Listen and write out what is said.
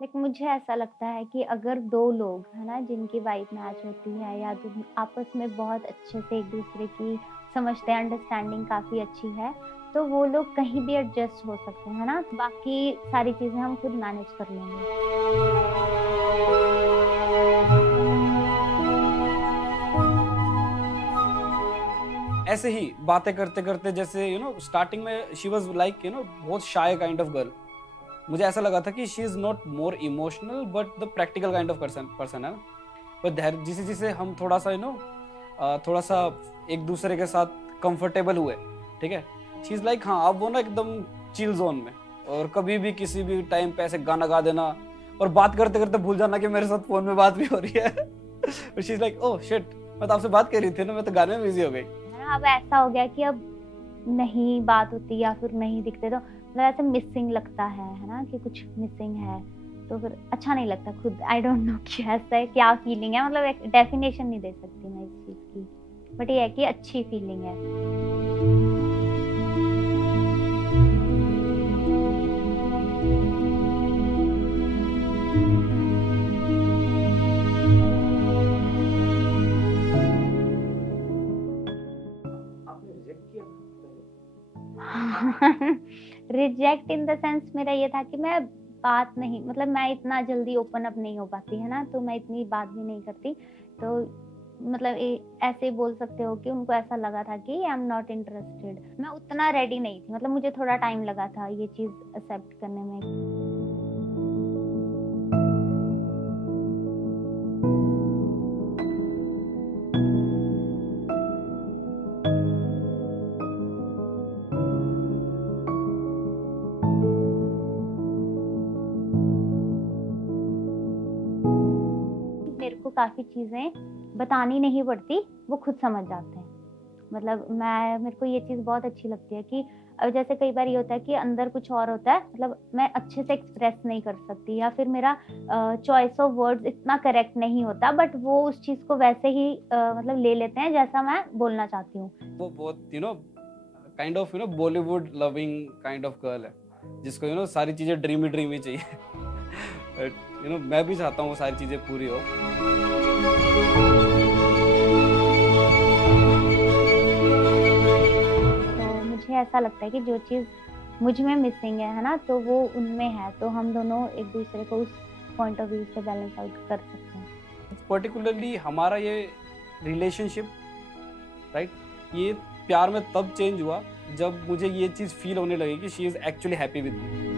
लेकिन मुझे ऐसा लगता है कि अगर 2 लोग, है ना, जिनकी वाइब मैच होती है या जो आपस में बहुत अच्छे से एक-दूसरे की समझते हैं, अंडरस्टैंडिंग काफ़ी अच्छी है, तो वो लोग कहीं भी एडजस्ट हो सकते हैं, है ना? बाकी सारी चीज़ें हम खुद मैनेज कर लेंगे। ऐसे ही बातें करते-करते जैसे स्टार्टिंग में शी वाज़ लाइक बहुत शाय काइंड ऑफ गर्ल। मुझे ऐसा लगा था कि she is not more emotional but the practical kind of person person है ना। पर धैर्य जिसे-जिसे हम थोड़ा-सा थोड़ा-सा एक-दूसरे के साथ कंफर्टेबल हुए, ठीक है? शी इज़ लाइक हाँ, अब वो ना एकदम चिल ज़ोन में और कभी भी किसी भी टाइम पे ऐसे गाना गा देना और बात करते-करते भूल जाना कि मेरे साथ फ़ोन में बात भी हो रही है। She is like oh shit! मैं तो आपसे बात कर रही थी ना, मैं तो गाने में बिज़ी हो गई। है ना? अब ऐसा हो गया कि अब नहीं बात होती या फिर नहीं दिखते तो मतलब ऐसे मिसिंग लगता है ना? कि कुछ मिसिंग है, तो फिर अच्छा नहीं लगता खुद। आई डोंट नो कि ऐसा है क्या फीलिंग है, मतलब एक डेफिनेशन नहीं दे सकती मैं इस चीज़ की। बट ये है कि अच्छी फीलिंग है। आपने रिजेक्ट किया था पहले? रिजेक्ट इन द सेंस मेरा ये था कि मैं बात नहीं, मतलब मैं इतना जल्दी ओपन अप नहीं हो पाती, है ना? तो मैं इतनी बात भी नहीं करती। तो मतलब ऐसे ही बोल सकते हो कि उनको ऐसा लगा था कि आई एम नॉट इंटरेस्टेड। मैं उतना रेडी नहीं थी, मतलब मुझे थोड़ा टाइम लगा था ये चीज़ एक्सेप्ट करने में। मेरे को काफ़ी चीज़ें बतानी नहीं पड़ती, वो खुद समझ जाते हैं। मतलब मेरे को ये चीज़ बहुत अच्छी लगती है कि जैसे कई बार ये होता है कि अंदर कुछ और होता है, मतलब मैं अच्छे से एक्सप्रेस नहीं कर सकती या फिर मेरा चॉइस ऑफ वर्ड्स इतना करेक्ट नहीं होता, बट वो उस चीज़ को वैसे ही मतलब ले लेते हैं जैसा मैं बोलना चाहती हूँ। वो बहुत kind of Bollywood loving kind of girl है, जिसको सारी चीज़ें ड्रीमी ड्रीमी चाहिए। बट मैं भी चाहता हूँ वो सारी चीज़ें पूरी हो। तो मुझे ऐसा लगता है कि जो चीज़ मुझ में मिसिंग है ना? तो वो उनमें है, तो हम दोनों एक-दूसरे को उस पॉइंट ऑफ व्यू से बैलेंस आउट कर सकते हैं। पर्टिकुलरली हमारा ये रिलेशनशिप, राइट, ये प्यार में तब चेंज हुआ जब मुझे ये चीज़ फ़ील होने लगी कि she is actually happy with me.